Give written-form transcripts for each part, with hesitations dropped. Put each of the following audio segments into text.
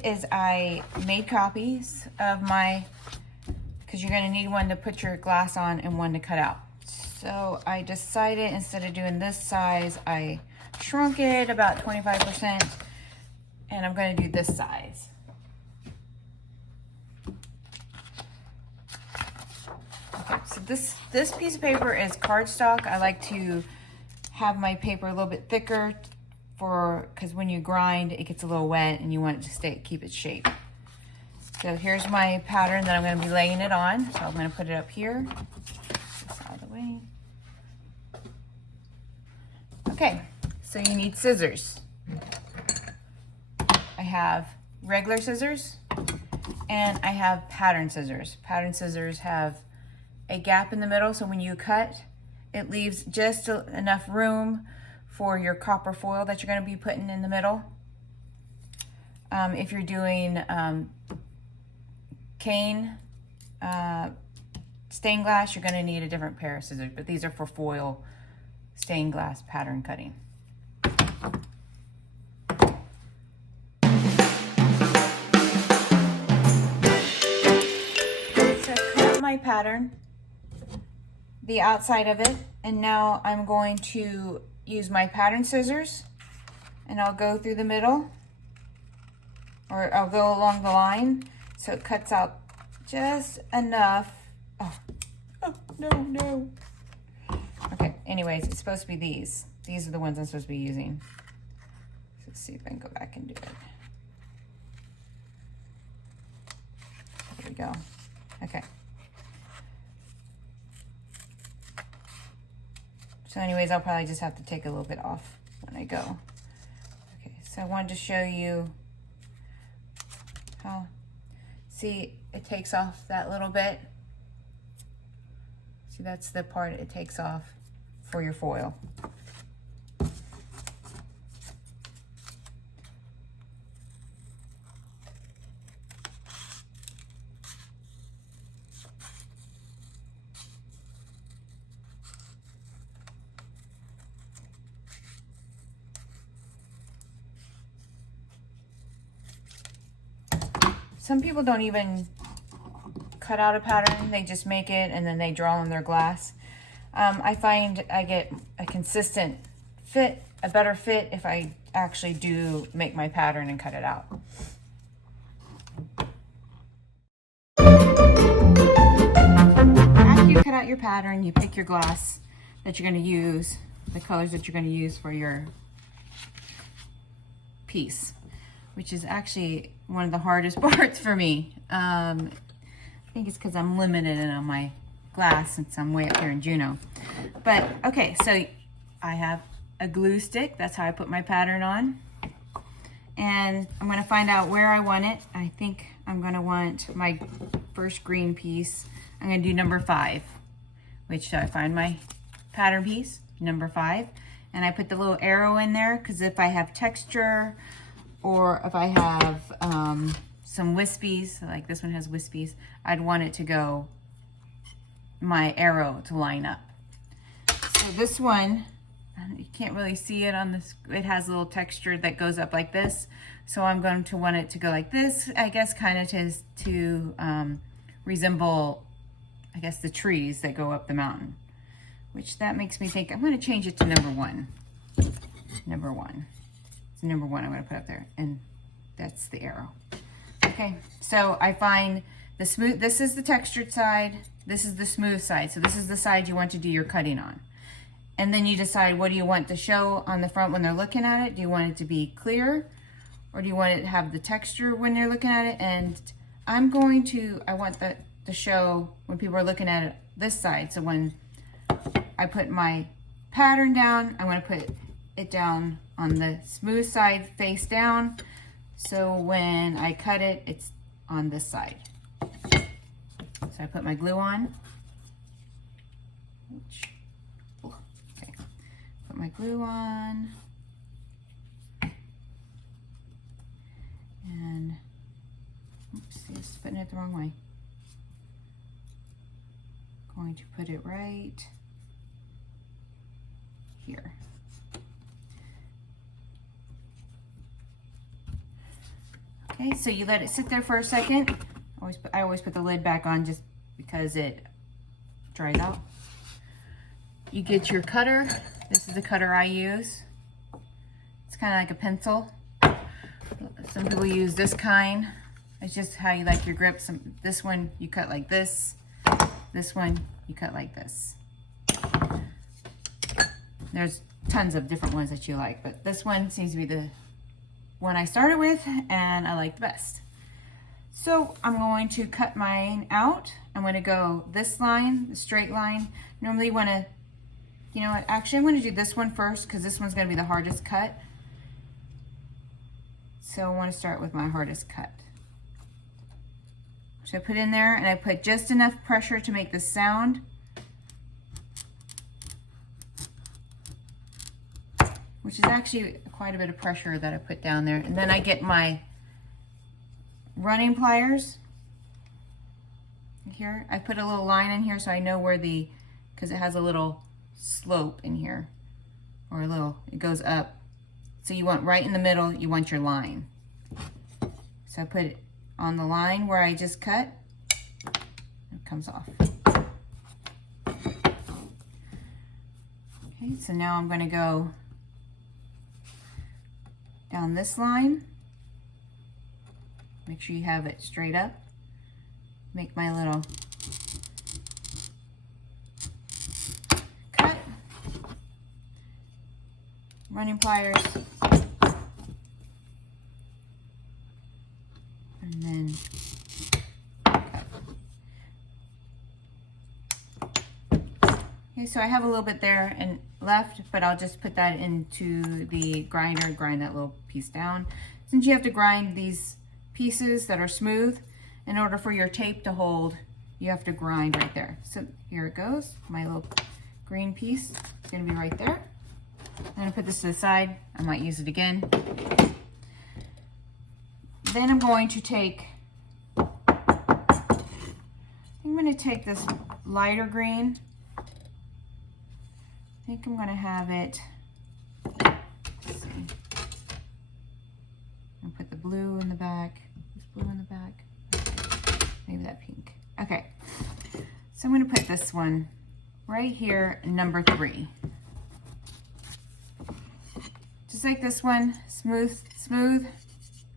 did is I made copies of my, because you're going to need one to put your glass on and one to cut out. So I decided instead of doing this size, I shrunk it about 25%, and I'm going to do this size. Okay, so this piece of paper is cardstock. I like to have my paper a little bit thicker because when you grind, it gets a little wet and you want it to keep its shape. So here's my pattern that I'm going to be laying it on. So I'm going to put it up here. This out of the way. Okay, so you need scissors. I have regular scissors and I have pattern scissors. Pattern scissors have a gap in the middle, so when you cut, it leaves just enough room for your copper foil that you're going to be putting in the middle. If you're doing cane stained glass, you're going to need a different pair of scissors, but these are for foil stained glass pattern cutting. So cut my pattern, the outside of it, and now I'm going to use my pattern scissors and I'll go through the middle, or I'll go along the line so it cuts out just enough. Oh no. Okay, anyways, it's supposed to be these. These are the ones I'm supposed to be using. Let's see if I can go back and do it. There we go. Okay. So anyways, I'll probably just have to take a little bit off when I go. Okay, so I wanted to show you how, see, it takes off that little bit. See, that's the part it takes off for your foil. Some people don't even cut out a pattern, they just make it and then they draw on their glass. I find I get a consistent fit, a better fit, if I actually do make my pattern and cut it out. After you cut out your pattern, you pick your glass that you're going to use, the colors that you're going to use for your piece, which is actually one of the hardest parts for me. I think it's because I'm limited on my glass since I'm way up here in Juneau. But okay, so I have a glue stick. That's how I put my pattern on. And I'm going to find out where I want it. I think I'm going to want my first green piece. I'm going to do number 5, which I find my pattern piece, number 5. And I put the little arrow in there because if I have texture, or if I have some wispies, like this one has wispies, I'd want it to go, my arrow to line up. So this one, you can't really see it on this, it has a little texture that goes up like this. So I'm going to want it to go like this, I guess, kind of to resemble, I guess, the trees that go up the mountain. Which that makes me think I'm going to change it to number 1. Number 1. Number 1 I'm going to put up there, and that's the arrow. Okay, so I find the smooth, this is the textured side, this is the smooth side, so this is the side you want to do your cutting on. And then you decide, what do you want to show on the front when they're looking at it? Do you want it to be clear, or do you want it to have the texture when they're looking at it? And I want that to show when people are looking at it this side. So when I put my pattern down, I want to put it down on the smooth side, face down, so when I cut it, it's on this side. So I put my glue on. Okay, put my glue on, and oops, it's putting it the wrong way. Going to put it right here. Okay, so you let it sit there for a second. I always put the lid back on just because it dries out. You get your cutter. This is the cutter I use. It's kind of like a pencil. Some people use this kind. It's just how you like your grip. This one you cut like this. This one you cut like this. There's tons of different ones that you like, but this one seems to be the one I started with and I like the best. So I'm going to cut mine out. I'm going to go this line, the straight line. Normally you want to, you know what, actually I'm going to do this one first because this one's going to be the hardest cut. So I want to start with my hardest cut. So I put in there and I put just enough pressure to make the sound. Which is actually quite a bit of pressure that I put down there. And then I get my running pliers here. I put a little line in here so I know where because it has a little slope in here, or it goes up. So you want right in the middle, you want your line. So I put it on the line where I just cut. It comes off. Okay, so now I'm going to go down this line. Make sure you have it straight up. Make my little cut. Running pliers. And then okay, so I have a little bit there and left, but I'll just put that into the grinder, grind that little piece down. Since you have to grind these pieces that are smooth, in order for your tape to hold, you have to grind right there. So here it goes, my little green piece is gonna be right there. I'm gonna put this to the side. I might use it again. Then I'm going to take, I'm gonna take this lighter green. I think I'm gonna have it, let's see. I'll put the blue in the back. This blue in the back. Maybe that pink. Okay. So I'm gonna put this one right here, number 3. Just like this one, smooth, smooth,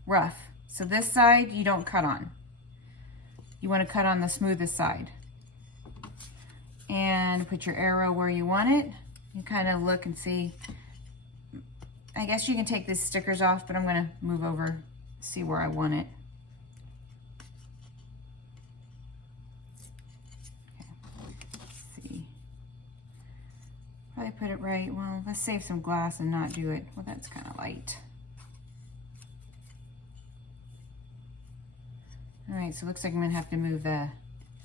rough. So this side you don't cut on. You wanna cut on the smoothest side. And put your arrow where you want it. You kind of look and see. I guess you can take these stickers off, but I'm going to move over, see where I want it. Okay. Let's see. Probably put it right. Well, let's save some glass and not do it. Well, that's kind of light. All right, so it looks like I'm going to have to move the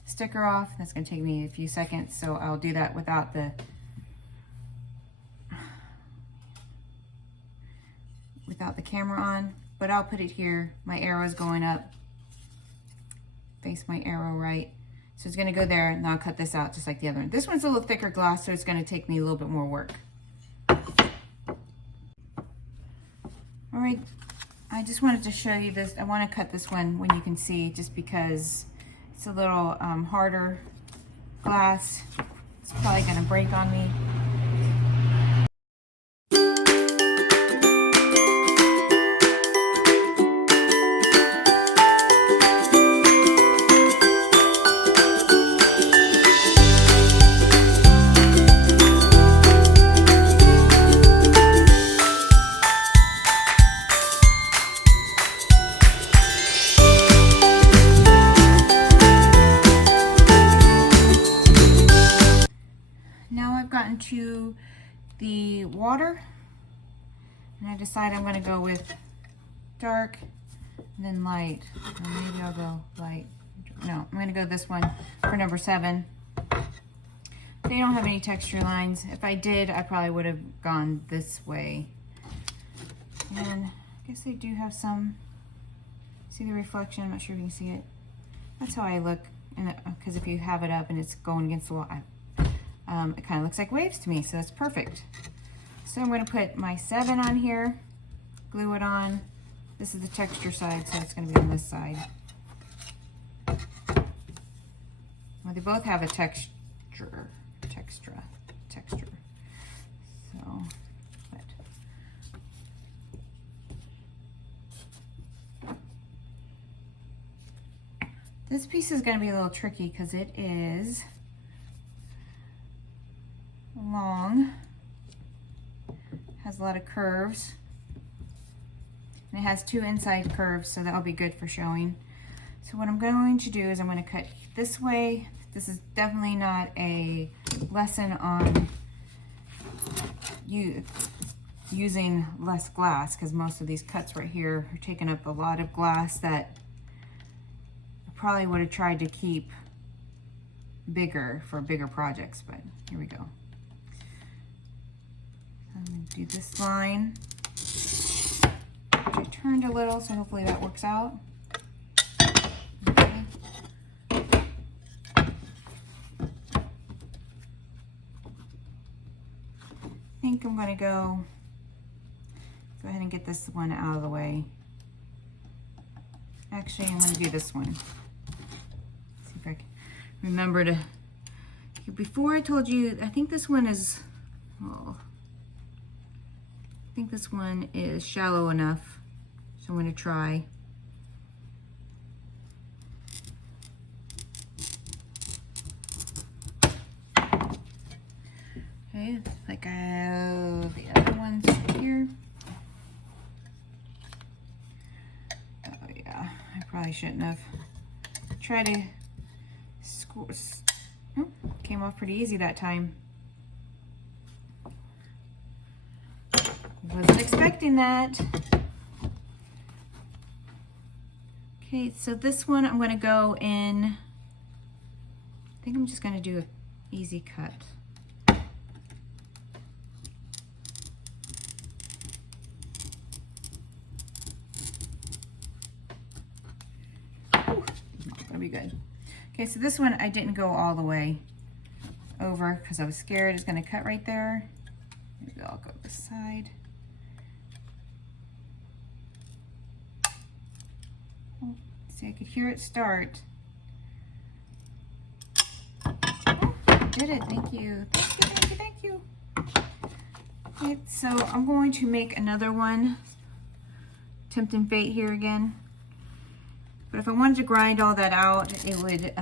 sticker off. That's going to take me a few seconds, so I'll do that without the camera on, but I'll put it here. My arrow is going up. Face my arrow right. So it's gonna go there, and I'll cut this out just like the other one. This one's a little thicker glass, so it's gonna take me a little bit more work. All right, I just wanted to show you this. I wanna cut this one when you can see, just because it's a little harder glass. It's probably gonna break on me. To the water, and I decide I'm going to go with dark and then light, or maybe I'll go light. No, I'm going to go this one for number 7. They don't have any texture lines. If I did, I probably would have gone this way. And I guess they do have some. See the reflection? I'm not sure if you can see it. That's how I look, because if you have it up and it's going against the wall, it kind of looks like waves to me, so it's perfect. So I'm going to put my 7 on here, glue it on, This is the texture side, so it's going to be on this side. Well, they both have a texture. So, but. This piece is going to be a little tricky because it is long, has a lot of curves, and it has 2 inside curves, so that'll be good for showing. So what I'm going to do is I'm going to cut this way. This is definitely not a lesson on using less glass, because most of these cuts right here are taking up a lot of glass that I probably would have tried to keep bigger for bigger projects, but here we go. I'm going to do this line, which I turned a little, so hopefully that works out. Okay. I think I'm going to go ahead and get this one out of the way. Actually, I'm going to do this one. See if I can remember to. Before I told you, I think this one is. Oh, I think this one is shallow enough, so I'm going to try. Okay, like the other ones here. Oh yeah, I probably shouldn't have. Try to score. Oh, came off pretty easy that time. Wasn't expecting that. Okay, so this one I'm going to go in. I think I'm just going to do an easy cut. That'll be good. Okay, so this one I didn't go all the way over because I was scared it's going to cut right there. Maybe I'll go this side. Oh, see, I could hear it start. Oh, I did it. Thank you. Thank you, thank you, thank you. Okay, so I'm going to make another one. Tempting fate here again. But if I wanted to grind all that out, it would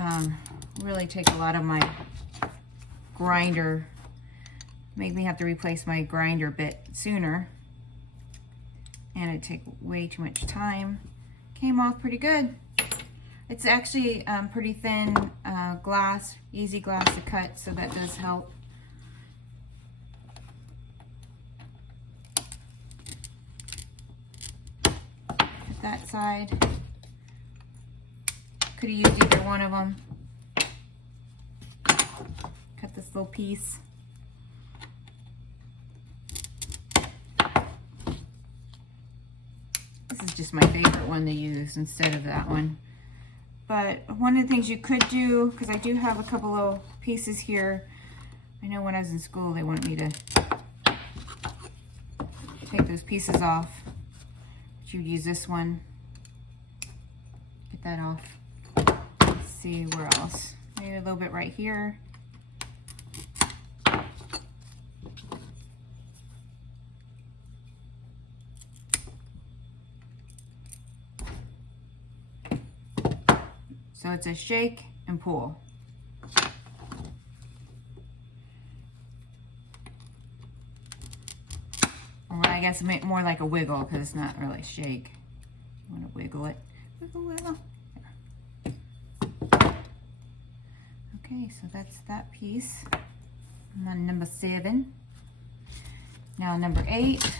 really take a lot of my grinder, make me have to replace my grinder bit sooner. And it'd take way too much time. Came off pretty good. It's actually pretty thin glass, easy glass to cut, so that does help. Cut that side. Could have used either one of them. Cut this little piece. This is just my favorite one to use instead of that one. But one of the things you could do, because I do have a couple of pieces here. I know when I was in school they wanted me to take those pieces off. But you'd use this one. Get that off. Let's see where else. Maybe a little bit right here. So it's a shake and pull. Or I guess more like a wiggle, because it's not really a shake. You want to wiggle it. Wiggle, wiggle. Okay, so that's that piece. I'm on number 7. Now number 8.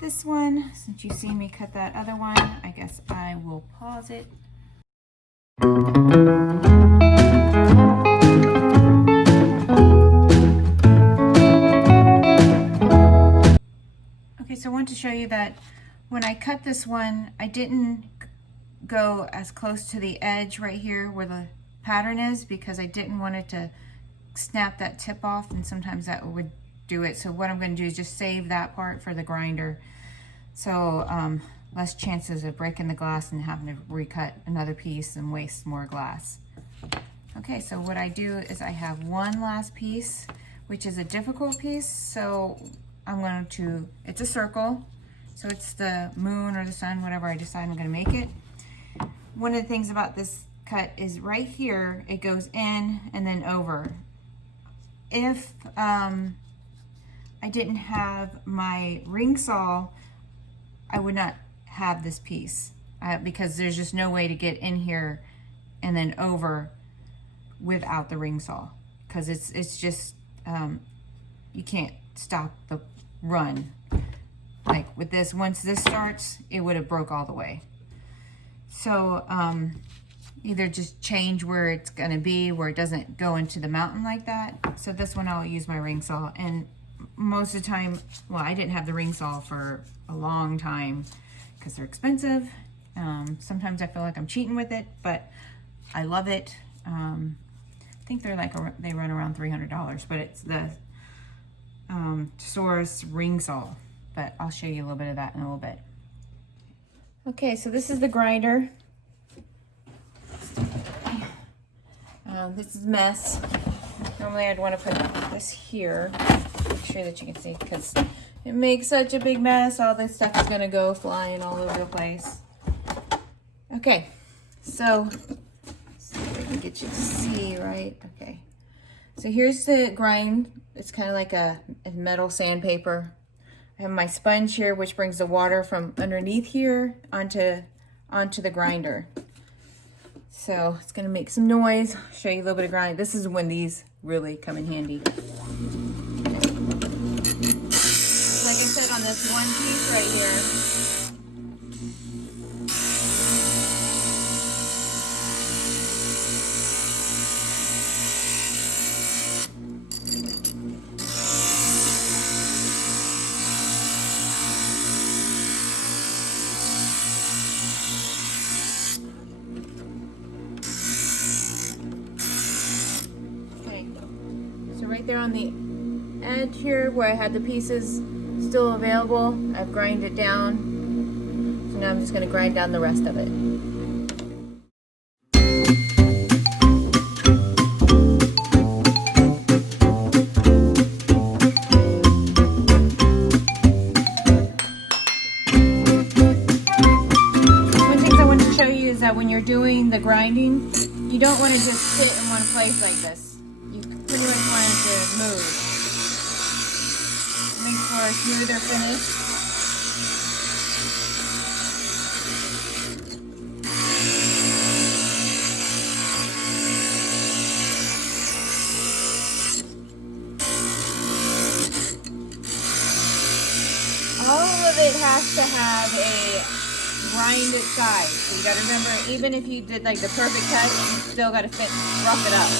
This one, since you see me cut that other one, I guess I will pause it. Okay, so I want to show you that when I cut this one, I didn't go as close to the edge right here where the pattern is, because I didn't want it to snap that tip off, and sometimes that would do it. So what I'm going to do is just save that part for the grinder. So less chances of breaking the glass and having to recut another piece and waste more glass. Okay, so what I do is I have one last piece, which is a difficult piece. So I'm going to, it's a circle. So it's the moon or the sun, whatever I decide I'm going to make it. One of the things about this cut is right here, it goes in and then over. If I didn't have my ring saw, I would not have this piece because there's just no way to get in here and then over without the ring saw, because it's just you can't stop the run. Like with this, once this starts, it would have broke all the way. So either just change where it's gonna be, where it doesn't go into the mountain like that. So this one I'll use my ring saw, and most of the time, well, I didn't have the ring saw for a long time because they're expensive. Sometimes I feel like I'm cheating with it, but I love it. I think they're like, they run around $300, but it's the Source ring saw. But I'll show you a little bit of that in a little bit. Okay, so this is the grinder. This is a mess. Normally I'd want to put this here. Make sure that you can see, because it makes such a big mess. All this stuff is gonna go flying all over the place. Okay, so see if I can get you to see, right? Okay, so here's the grind. It's kind of like a metal sandpaper. I have my sponge here, which brings the water from underneath here onto the grinder. So it's gonna make some noise. Show you a little bit of grind. This is when these really come in handy. Like I said, on this one piece right here, right there on the edge here where I had the pieces still available, I've grinded it down. So now I'm just going to grind down the rest of it. One thing I want to show you is that when you're doing the grinding, you don't want to just sit in one place like this. Pretty much want it to move. Makes for a smoother finish. All of it has to have a grinded side. So you got to remember, even if you did like the perfect cut, you still got to rough it up.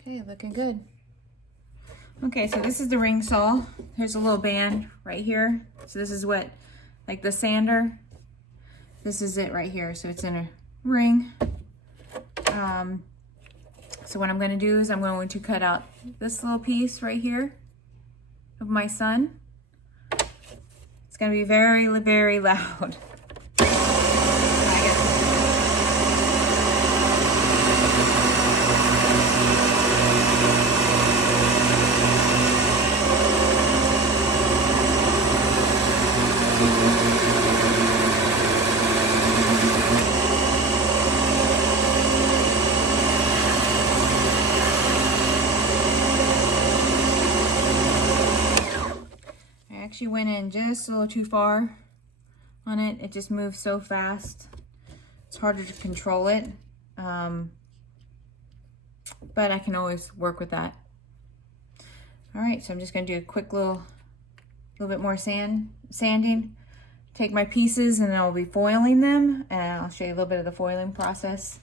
Okay, looking good. Okay, so this is the ring saw. Here's a little band right here. So this is what, like the sander. This is it right here. So it's in a ring. So what I'm going to do is I'm going to cut out this little piece right here of my sun. It's going to be very, very loud. Actually went in just a little too far on it. It just moves so fast. It's harder to control it. But I can always work with that. All right, so I'm just gonna do a quick little little bit more sanding. Take my pieces and I'll be foiling them, and I'll show you a little bit of the foiling process.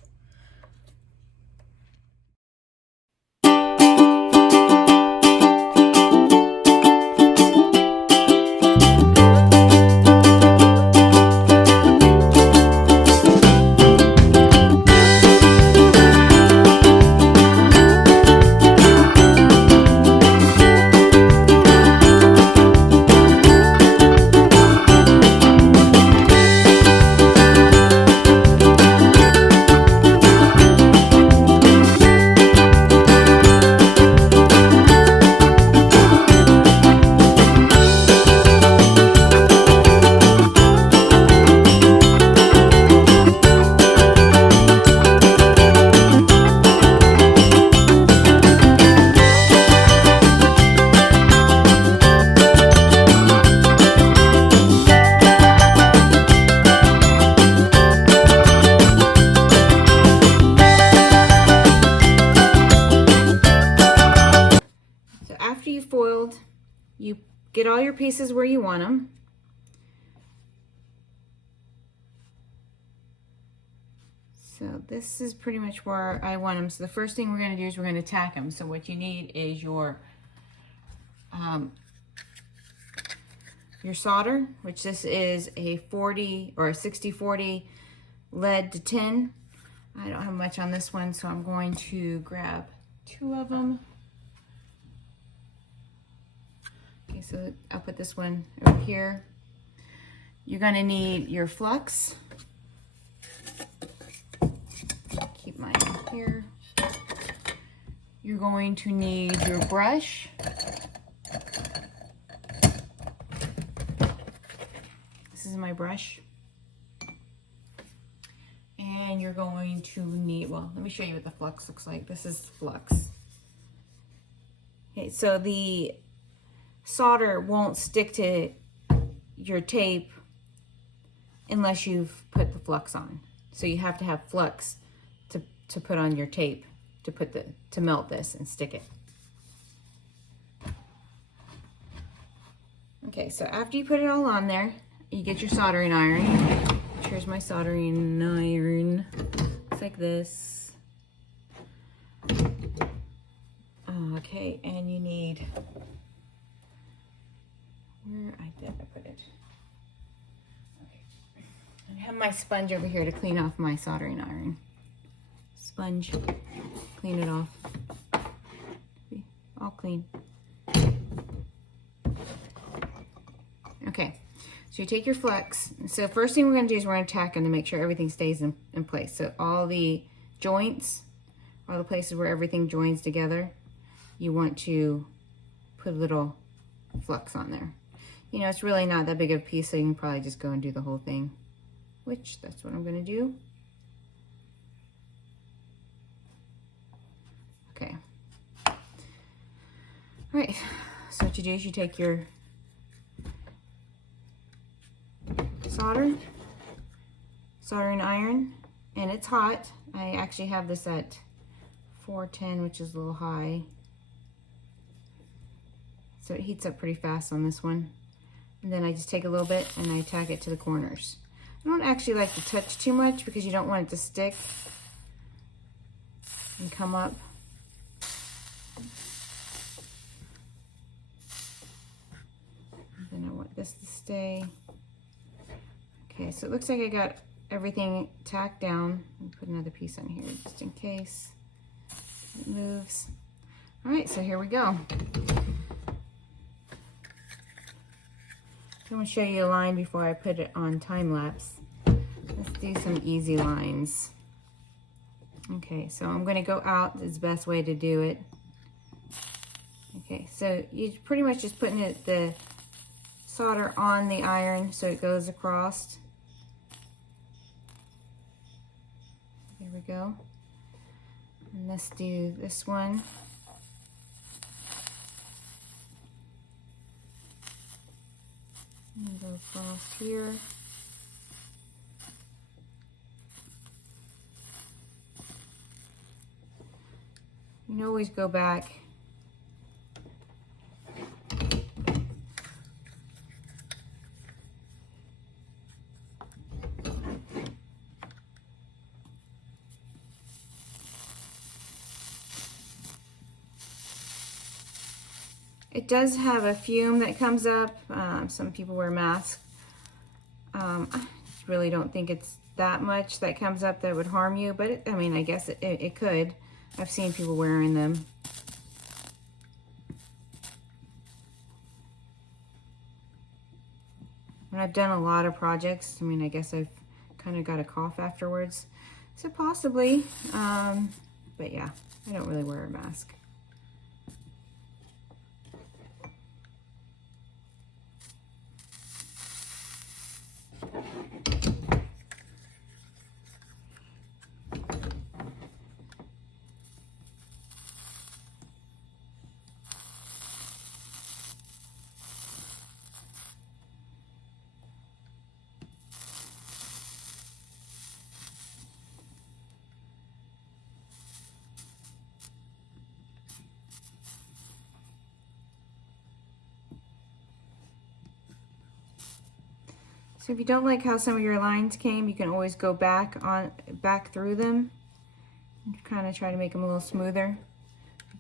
After you foiled, you get all your pieces where you want them. So this is pretty much where I want them. So the first thing we're going to do is we're going to tack them. So what you need is your solder, which this is a 40 or a 60-40 lead to tin. I don't have much on this one, so I'm going to grab 2 of them. Okay, so I'll put this one over here. You're going to need your flux. Keep mine here. You're going to need your brush. This is my brush. And you're going to need, well, let me show you what the flux looks like. This is flux. Okay, so the solder won't stick to your tape unless you've put the flux on. So you have to have flux to put on your tape to melt this and stick it. Okay, so after you put it all on there, you get your soldering iron. Here's my soldering iron. It's like this. Okay, and you need, where did I put it? Okay. I have my sponge over here to clean off my soldering iron. Sponge, clean it off. See, all clean. Okay, so you take your flux. So first thing we're going to do is we're going to tack them to make sure everything stays in place. So all the joints, all the places where everything joins together, you want to put a little flux on there. You know, it's really not that big of a piece, so you can probably just go and do the whole thing, which that's what I'm going to do. Okay. All right, so what you do is you take your soldering iron, and it's hot. I actually have this at 410, which is a little high. So it heats up pretty fast on this one. And then I just take a little bit and I tack it to the corners. I don't actually like to touch too much because you don't want it to stick and come up. And then I want this to stay. Okay, so it looks like I got everything tacked down. Let me put another piece on here just in case it moves. All right, so here we go. I'm going to show you a line before I put it on time lapse. Let's do some easy lines. Okay, so I'm going to go out. It's the best way to do it. Okay, so you're pretty much just putting the solder on the iron so it goes across. There we go. And let's do this one. And go across here. You can always go back It does have a fume that comes up. Some people wear masks. I really don't think it's that much that comes up that would harm you, but I mean, I guess it could. I've seen people wearing them. And I've done a lot of projects. I mean, I guess I've kind of got a cough afterwards. So possibly, but yeah, I don't really wear a mask. So if you don't like how some of your lines came, you can always go back through them and kind of try to make them a little smoother.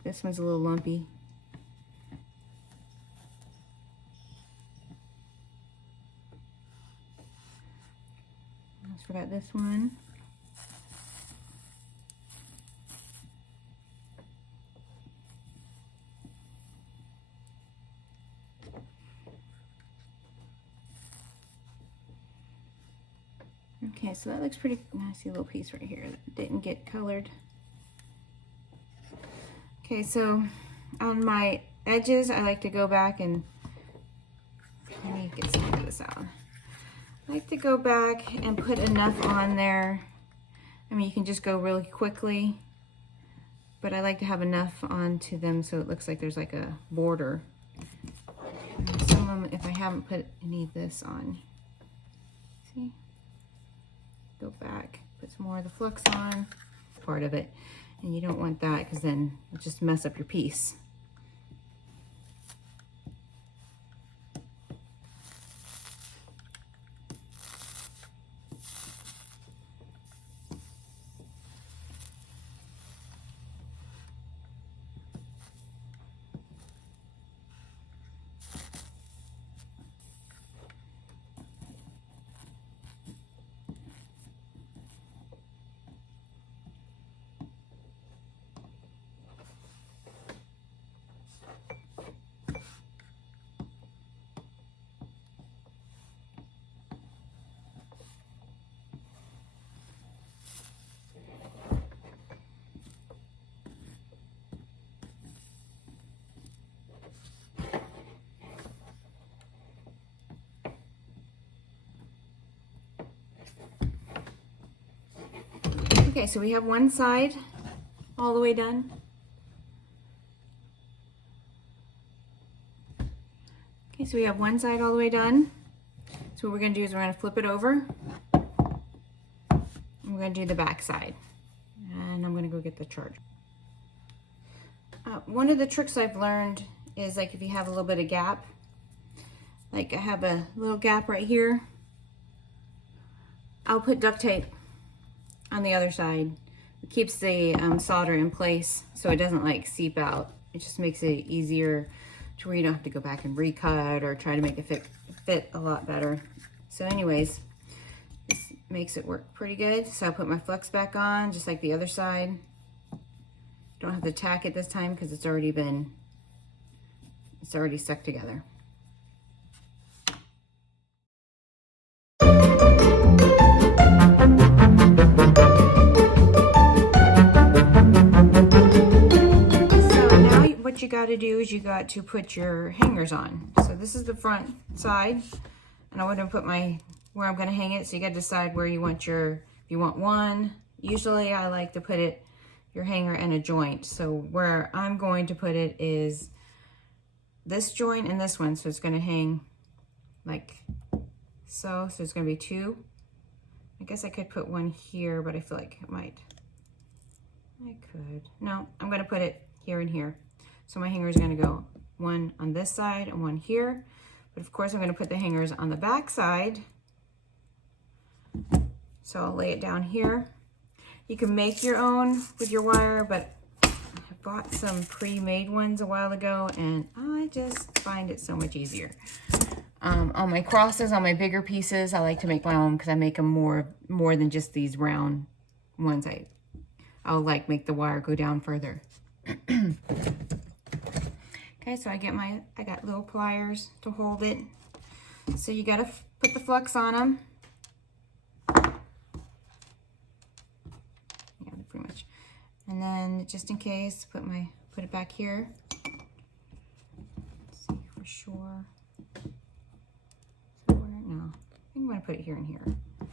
This one's a little lumpy. Almost forgot this one. Okay, so that looks pretty nice. A little piece right here that didn't get colored. Okay, so on my edges, I like to go back and let me get some of this out. I like to go back and put enough on there. I mean, you can just go really quickly, but I like to have enough onto them so it looks like there's like a border. And some of them, if I haven't put any of this on, see? Go back, put some more of the flux on, part of it. And you don't want that because then it'll just mess up your piece. Okay, so we have one side all the way done. Okay, so we have one side all the way done. So what we're going to do is we're going to flip it over. And we're going to do the back side. And I'm going to go get the charger. One of the tricks I've learned is like if you have a little bit of gap, like I have a little gap right here, I'll put duct tape on the other side. It keeps the solder in place so it doesn't like seep out. It just makes it easier to where you don't have to go back and recut or try to make it fit a lot better. So anyways, this makes it work pretty good. So I'll put my flux back on just like the other side. Don't have to tack it this time because it's already stuck together. What you got to do is you got to put your hangers on. So this is the front side, and I want to put where I'm going to hang it. So you got to decide where you want if you want one. Usually I like to put your hanger in a joint. So where I'm going to put it is this joint and this one. So it's going to hang like so. So it's going to be two. I guess I could put one here, but I feel like I could. No, I'm going to put it here and here. So my hanger is going to go one on this side and one here. But of course I'm going to put the hangers on the back side. So I'll lay it down here. You can make your own with your wire, but bought some pre-made ones a while ago, and I just find it so much easier. On my crosses, on my bigger pieces, I like to make my own because I make them more than just these round ones. I'll like make the wire go down further. Okay, so I got little pliers to hold it. So you gotta put the flux on them. Yeah, pretty much. And then just in case, put it back here. Let's see for sure. No, I think I'm gonna put it here and here.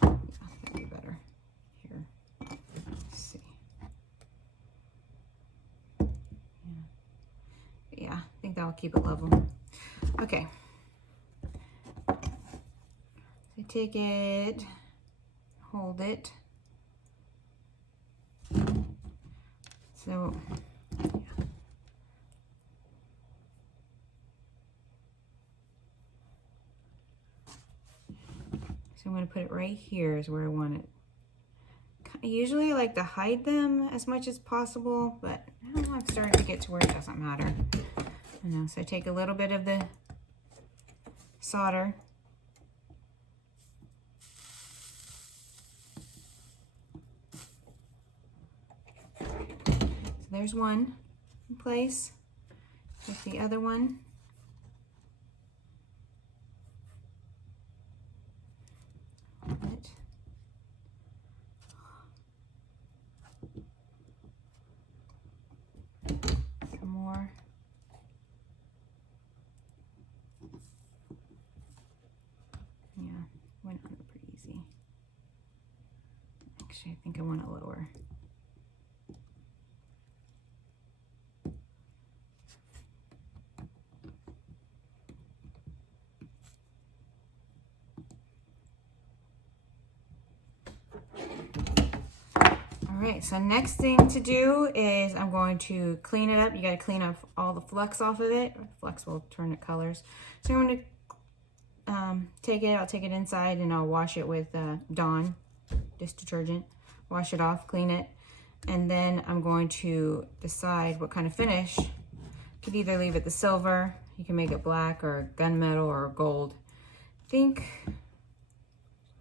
Yeah, that'd be better. Here. Let's see. Yeah, I think that'll keep it level. Okay. So take it, hold it. So, yeah. So I'm going to put it right here is where I want it. Usually I like to hide them as much as possible, but now I'm starting to get to where it doesn't matter. So I take a little bit of the solder. So there's one in place. Take the other one. Some more. Yeah, went on it pretty easy. Actually, I think I want it lower. Alright, so next thing to do is I'm going to clean it up. You got to clean up all the flux off of it. Flux will turn it colors. So I'm going to I'll take it inside and I'll wash it with Dawn dish detergent. Wash it off, clean it. And then I'm going to decide what kind of finish. You could either leave it the silver, you can make it black or gunmetal or gold. I think what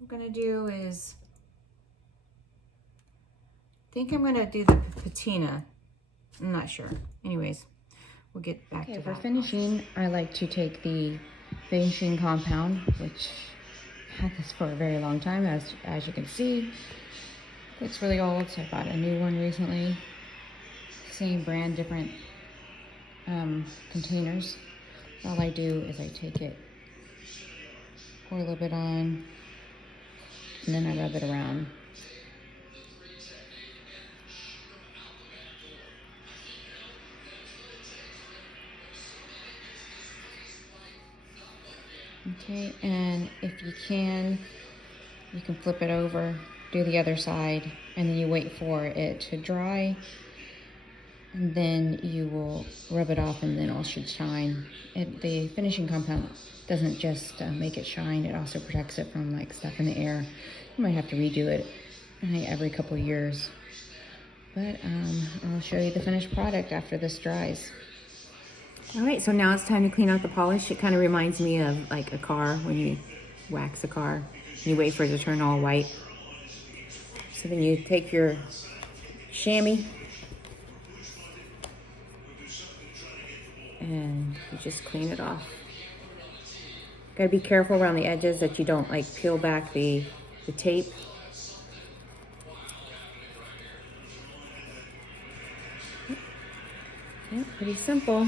I'm going to do is I'm going to do the patina. I'm not sure. Anyways, we'll get back to that. For finishing, I like to take the finishing compound, which I've had this for a very long time, as you can see. It's really old, so I bought a new one recently. Same brand, different containers. All I do is I take it, pour a little bit on, and then I rub it around. Okay, and if you can flip it over, do the other side, and then you wait for it to dry, and then you will rub it off, and then it all should shine. The finishing compound doesn't just make it shine, it also protects it from like stuff in the air. You might have to redo it every couple of years. But I'll show you the finished product after this dries. All right, so now it's time to clean out the polish. It kind of reminds me of like a car, when you wax a car, and you wait for it to turn all white. So then you take your chamois and you just clean it off. Gotta be careful around the edges that you don't like peel back the tape. Yeah, pretty simple.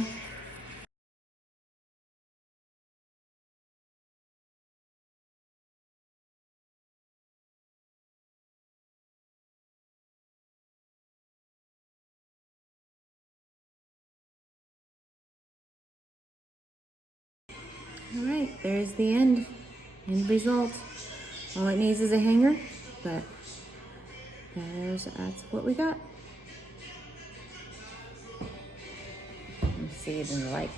All right, there's the end result. All it needs is a hanger, but that's what we got. You see it in the light.